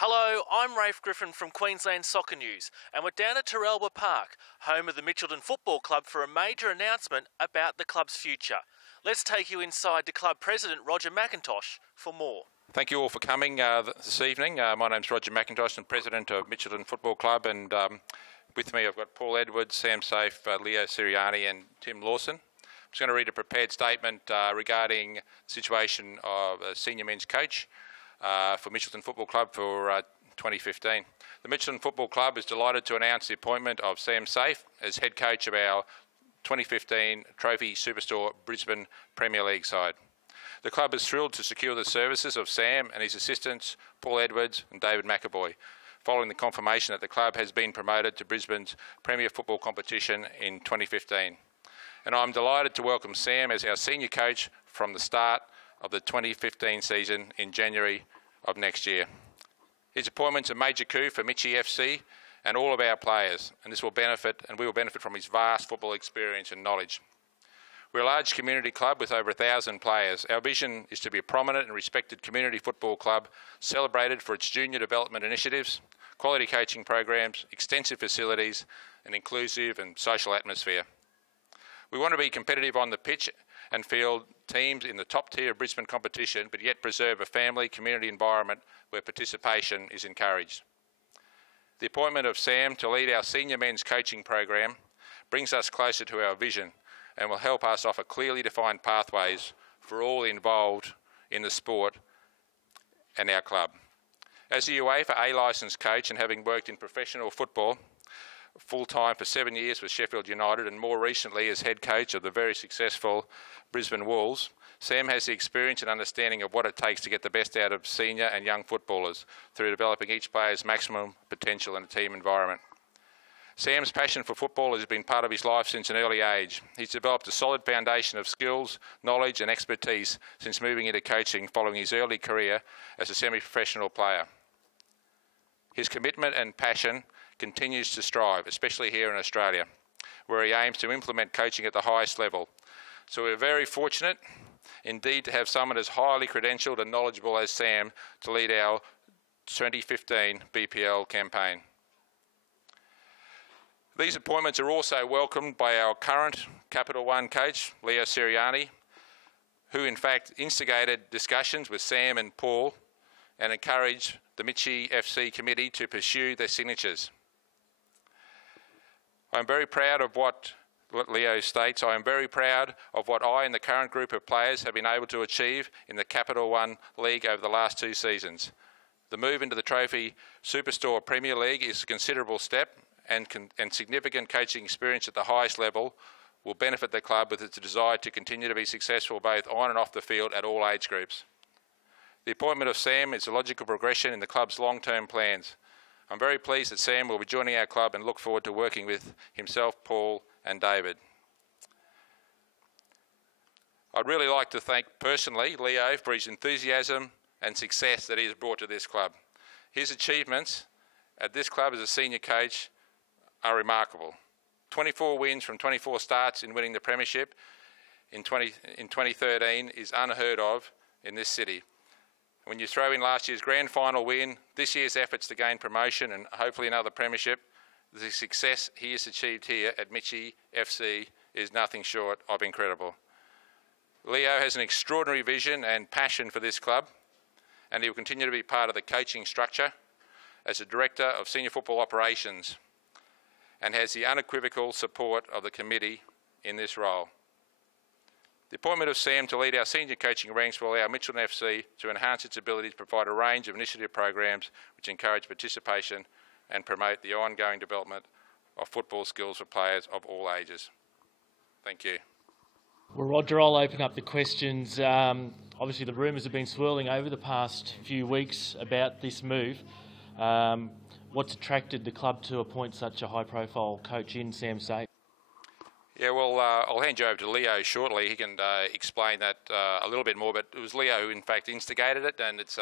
Hello, I'm Rafe Griffin from Queensland Soccer News, and we're down at Terrelba Park, home of the Mitchelton Football Club, for a major announcement about the club's future. Let's take you inside to Club President Roger McIntosh for more. Thank you all for coming this evening. My name's Roger McIntosh, I'm President of Mitchelton Football Club, and with me I've got Paul Edwards, Sam Safe, Leo Siriani and Tim Lawson. I'm just going to read a prepared statement regarding the situation of a senior men's coach for Mitchelton Football Club for 2015. The Mitchelton Football Club is delighted to announce the appointment of Sam Safe as head coach of our 2015 Trophy Superstore Brisbane Premier League side. The club is thrilled to secure the services of Sam and his assistants, Paul Edwards and David McAvoy, following the confirmation that the club has been promoted to Brisbane's Premier Football competition in 2015. And I'm delighted to welcome Sam as our senior coach from the start of the 2015 season in January of next year. His appointment's a major coup for Mitchelton FC and all of our players, and we will benefit from his vast football experience and knowledge. We're a large community club with over 1,000 players. Our vision is to be a prominent and respected community football club, celebrated for its junior development initiatives, quality coaching programs, extensive facilities, an inclusive and social atmosphere. We want to be competitive on the pitch and field teams in the top tier of Brisbane competition, but yet preserve a family community environment where participation is encouraged. The appointment of Sam to lead our senior men's coaching program brings us closer to our vision and will help us offer clearly defined pathways for all involved in the sport and our club. As a UEFA A licensed coach and having worked in professional football full-time for 7 years with Sheffield United and more recently as head coach of the very successful Brisbane Wolves, Sam has the experience and understanding of what it takes to get the best out of senior and young footballers through developing each player's maximum potential in a team environment. Sam's passion for football has been part of his life since an early age. He's developed a solid foundation of skills, knowledge and expertise since moving into coaching following his early career as a semi-professional player. His commitment and passion continues to strive, especially here in Australia, where he aims to implement coaching at the highest level. So we're very fortunate indeed to have someone as highly credentialed and knowledgeable as Sam to lead our 2015 BPL campaign. These appointments are also welcomed by our current Capital One coach, Leo Siriani, who in fact instigated discussions with Sam and Paul and encouraged the Mitchelton FC committee to pursue their signatures. I'm very proud of what Leo states. I am very proud of what I and the current group of players have been able to achieve in the Capital One League over the last 2 seasons. The move into the Trophy Superstore Premier League is a considerable step, and significant coaching experience at the highest level will benefit the club with its desire to continue to be successful both on and off the field at all age groups. The appointment of Sam is a logical progression in the club's long-term plans. I'm very pleased that Sam will be joining our club and look forward to working with himself, Paul and David. I'd really like to thank personally Leo for his enthusiasm and success that he has brought to this club. His achievements at this club as a senior coach are remarkable. 24 wins from 24 starts in winning the premiership in 2013 is unheard of in this city. When you throw in last year's grand final win, this year's efforts to gain promotion and hopefully another premiership, the success he has achieved here at Mitchelton FC is nothing short of incredible. Leo has an extraordinary vision and passion for this club, and he will continue to be part of the coaching structure as a Director of Senior Football Operations and has the unequivocal support of the committee in this role. The appointment of Sam to lead our senior coaching ranks will allow Mitchelton FC to enhance its ability to provide a range of initiative programs which encourage participation and promote the ongoing development of football skills for players of all ages. Thank you. Well, Roger, I'll open up the questions. Obviously, the rumours have been swirling over the past few weeks about this move. What's attracted the club to appoint such a high-profile coach in Sam Safe? Yeah, well, I'll hand you over to Leo shortly. He can explain that a little bit more, but it was Leo who in fact instigated it, and it's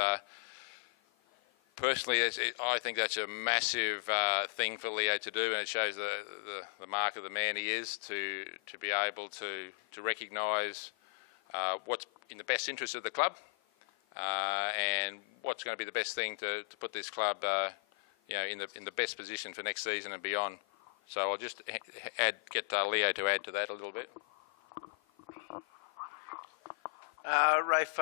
personally, I think that's a massive thing for Leo to do, and it shows the mark of the man he is to be able to recognise what's in the best interest of the club and what's going to be the best thing to put this club, in the best position for next season and beyond. So I'll just get Leo to add to that a little bit. Rafe,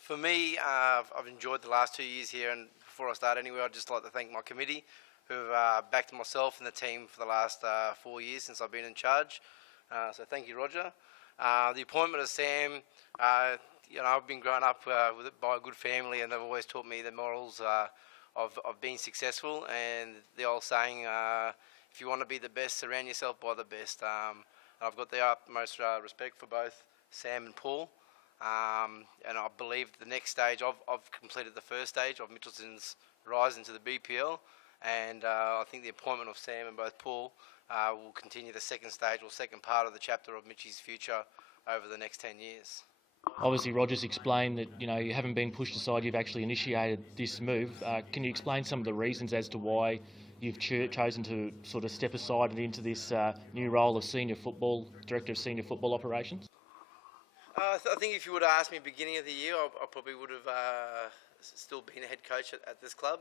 for me, I've enjoyed the last 2 years here, and before I start anyway, I'd just like to thank my committee who have backed myself and the team for the last 4 years since I've been in charge. So thank you, Roger. The appointment of Sam, I've been growing up by a good family, and they've always taught me the morals of being successful, and the old saying, if you want to be the best, surround yourself by the best. I've got the utmost respect for both Sam and Paul. And I believe the next stage, I've completed the first stage of Mitchelton's rise into the BPL, and I think the appointment of Sam and both Paul will continue the second stage or second part of the chapter of Mitchie's future over the next 10 years. Obviously, Roger's explained that you haven't been pushed aside, you've actually initiated this move. Can you explain some of the reasons as to why you've chosen to sort of step aside and into this new role of Director of Senior Football Operations? I think if you would have asked me beginning of the year, I probably would have still been a head coach at this club.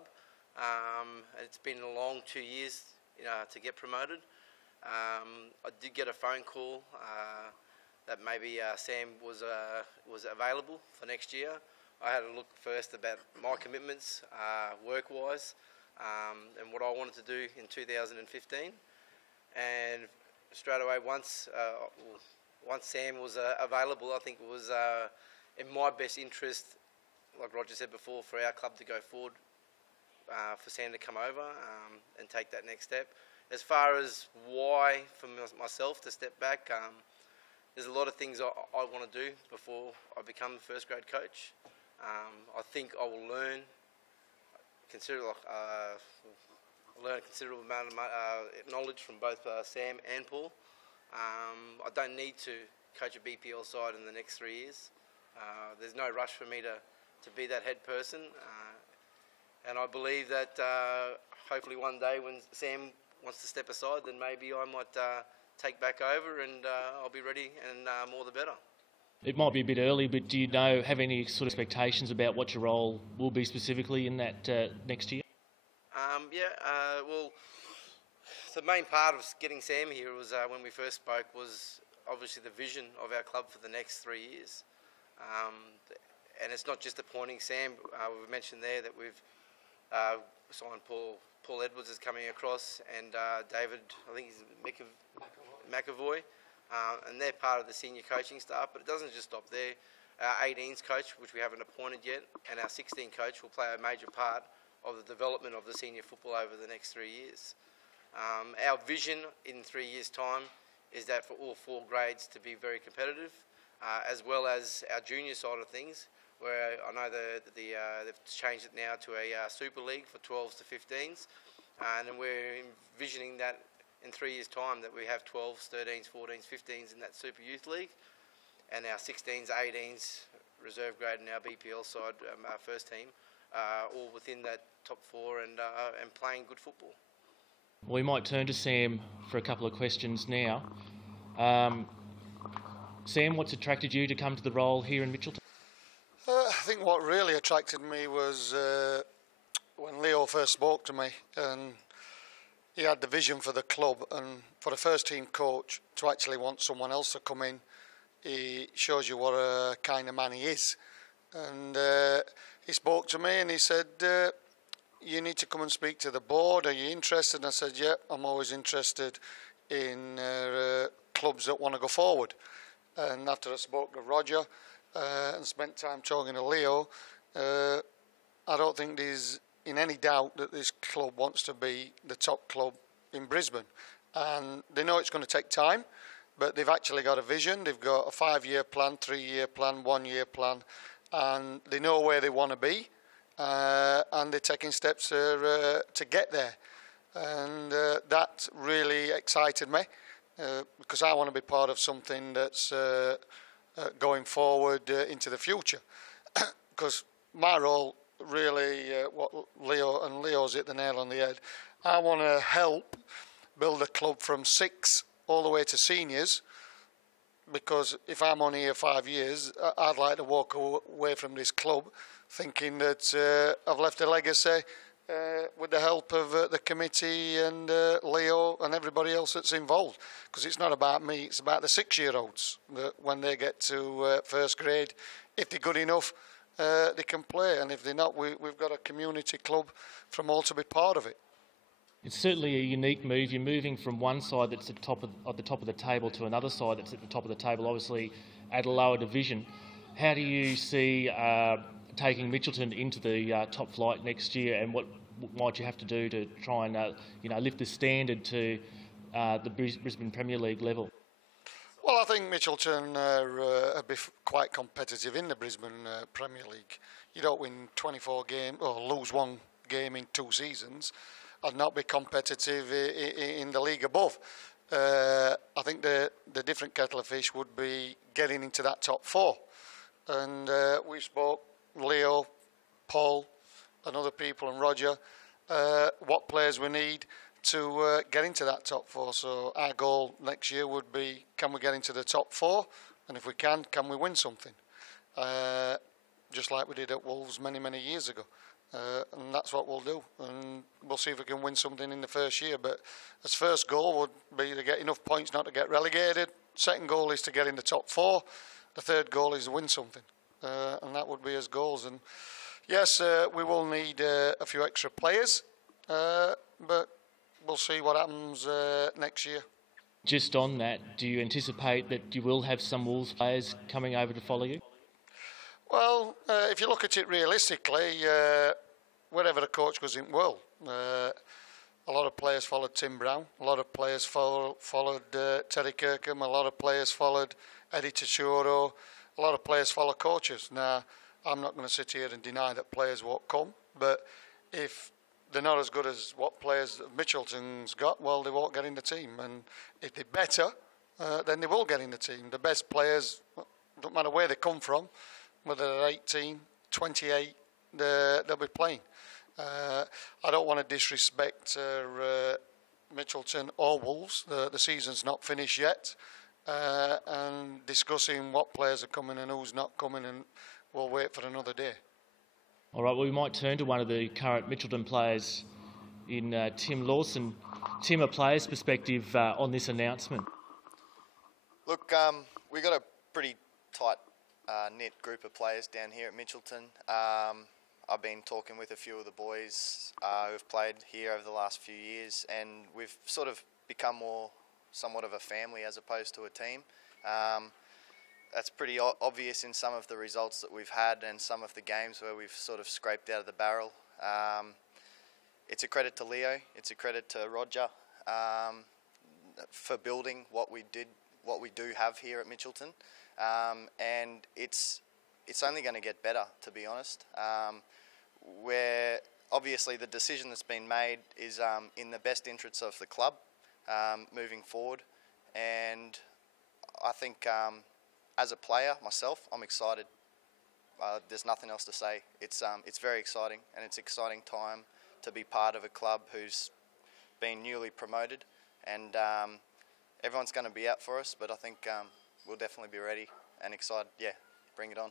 It's been a long 2 years, to get promoted. I did get a phone call that maybe Sam was available for next year. I had a look first about my commitments, work-wise, and what I wanted to do in 2015. And straight away, once Sam was available, I think it was in my best interest, like Roger said before, for our club to go forward, for Sam to come over and take that next step. As far as why for myself to step back, there's a lot of things I want to do before I become the first grade coach. I think I will learn a considerable amount of knowledge from both Sam and Paul. I don't need to coach a BPL side in the next 3 years. There's no rush for me to be that head person. And I believe that hopefully one day when Sam wants to step aside, then maybe I might take back over, and I'll be ready, and more the better. It might be a bit early, but do you have any sort of expectations about what your role will be specifically in that next year? Well, the main part of getting Sam here was when we first spoke was obviously the vision of our club for the next 3 years. And it's not just appointing Sam. We've mentioned there that we've signed Paul Edwards is coming across, and David, I think he's McAvoy, and they're part of the senior coaching staff. But it doesn't just stop there. Our 18s coach, which we haven't appointed yet, and our 16 coach will play a major part of the development of the senior football over the next 3 years. Our vision in 3 years' time is that for all 4 grades to be very competitive, as well as our junior side of things, where I know they've changed it now to a Super League for 12s to 15s, and then we're envisioning that in 3 years' time that we have 12s, 13s, 14s, 15s in that Super Youth League, and our 16s, 18s, reserve grade, and our BPL side, our first team, all within that top 4 and playing good football. We might turn to Sam for a couple of questions now. Sam, what's attracted you to come to the role here in Mitchelton? I think what really attracted me was when Leo first spoke to me, and he had the vision for the club, and for the first team coach to actually want someone else to come in, he shows you what a kind of man he is. And he spoke to me and he said, you need to come and speak to the board, are you interested? And I said, yeah, I'm always interested in clubs that want to go forward. And after I spoke to Roger and spent time talking to Leo, I don't think there's in any doubt that this club wants to be the top club in Brisbane. And they know it's going to take time, but they've actually got a vision. They've got a 5-year plan, 3-year plan, 1-year plan, and they know where they want to be. And they're taking steps to get there, and that really excited me because I want to be part of something that's going forward into the future. Because my role really, what Leo's hit the nail on the head. I want to help build a club from 6 all the way to seniors. Because if I'm only here 5 years, I'd like to walk away from this club thinking that I've left a legacy with the help of the committee and Leo and everybody else that's involved. Because it's not about me, it's about the 6-year-olds that when they get to first grade, if they're good enough, they can play. And if they're not, we've got a community club from all to be part of it. It's certainly a unique move. You're moving from one side that's at the top of the table to another side that's at the top of the table, obviously at a lower division. How do you see taking Mitchelton into the top flight next year, and what might you have to do to try and lift the standard to the Brisbane Premier League level? Well, I think Mitchelton are quite competitive in the Brisbane Premier League. You don't win 24 games or lose one game in 2 seasons and not be competitive in the league above. I think the different kettle of fish would be getting into that top 4. And we spoke, Leo, Paul and other people and Roger, what players we need to get into that top 4. So our goal next year would be, can we get into the top 4? And if we can we win something? Just like we did at Wolves many, many years ago. And that's what we'll do. And we'll see if we can win something in the first year. But as first goal would be to get enough points not to get relegated. Second goal is to get in the top 4. The third goal is to win something. And that would be as goals. And yes, we will need a few extra players. But we'll see what happens next year. Just on that, do you anticipate that you will have some Wolves players coming over to follow you? Well, if you look at it realistically, wherever the coach goes in, well, a lot of players followed Tim Brown, a lot of players followed Terry Kirkham, a lot of players followed Eddie Tachuro, a lot of players follow coaches. Now, I'm not going to sit here and deny that players won't come, but if they're not as good as what players Mitchelton's got, well, they won't get in the team. And if they're better, then they will get in the team. The best players, don't matter where they come from, whether they're 18, 28, they'll be playing. I don't want to disrespect Mitchelton or Wolves. The season's not finished yet. And discussing what players are coming and who's not coming, and we'll wait for another day. All right, well, we might turn to one of the current Mitchelton players in Tim Lawson. Tim, a player's perspective on this announcement. Look, we got a pretty tight knit group of players down here at Mitchelton. I've been talking with a few of the boys who've played here over the last few years, and we've sort of become somewhat of a family as opposed to a team. That's pretty obvious in some of the results that we've had and some of the games where we've sort of scraped out of the barrel. It's a credit to Leo, it's a credit to Roger for building what we do have here at Mitchelton, and it's only going to get better, to be honest. Where obviously the decision that's been made is in the best interests of the club moving forward, and I think as a player myself, I'm excited. There's nothing else to say. It's very exciting, and it's an exciting time to be part of a club who's been newly promoted, and everyone's going to be out for us, but I think we'll definitely be ready and excited. Yeah, bring it on.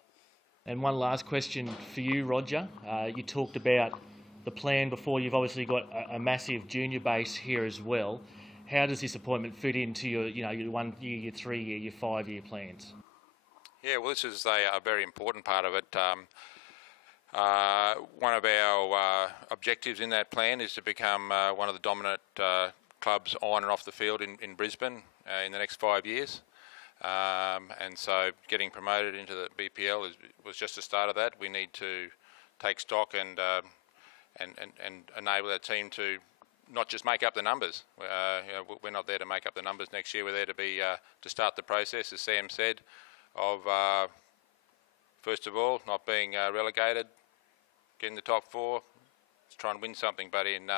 And one last question for you, Roger. You talked about the plan before. You've obviously got a massive junior base here as well. How does this appointment fit into your 1 year, your 3 year, your 5 year plans? Yeah, well, this is a very important part of it. One of our objectives in that plan is to become one of the dominant clubs on and off the field in Brisbane in the next 5 years. And so getting promoted into the BPL was just the start of that. We need to take stock and enable our team to not just make up the numbers. We're not there to make up the numbers next year. We're there to start the process, as Sam said, of first of all not being relegated, getting the top 4, let's try and win something. But in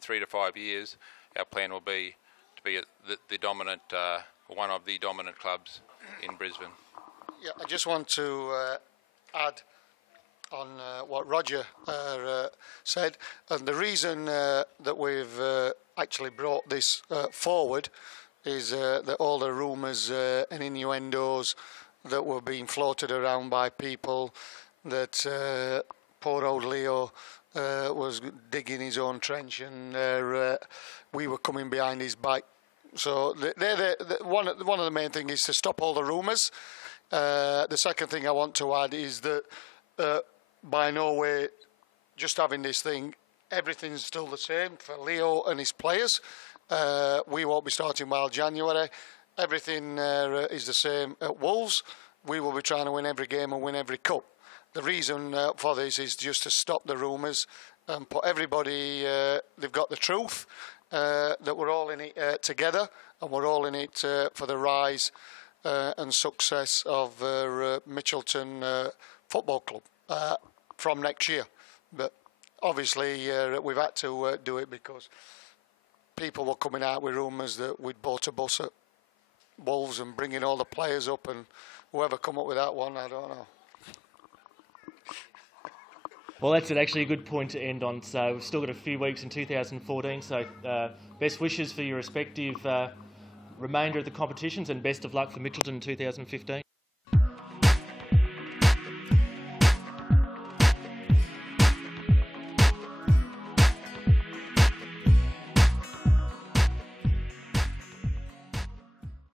3 to 5 years, our plan will be to be the dominant, one of the dominant clubs in Brisbane. Yeah, I just want to add on what Roger said, and the reason that we've actually brought this forward is that all the rumours and innuendos that were being floated around by people that poor old Leo was digging his own trench, and we were coming behind his back. So one of the main things is to stop all the rumours. The second thing I want to add is that by no way, just having this thing, everything's still the same for Leo and his players. We won't be starting while January. Everything is the same at Wolves. We will be trying to win every game and win every cup. The reason for this is just to stop the rumours and put everybody, they've got the truth, that we're all in it together, and we're all in it for the rise and success of Mitchelton Football Club from next year. But obviously we've had to do it because people were coming out with rumours that we'd bought a bus at Wolves and bringing all the players up, and whoever come up with that one, I don't know. Well, that's actually a good point to end on. So we've still got a few weeks in 2014. So best wishes for your respective remainder of the competitions, and best of luck for Mitchelton in 2015.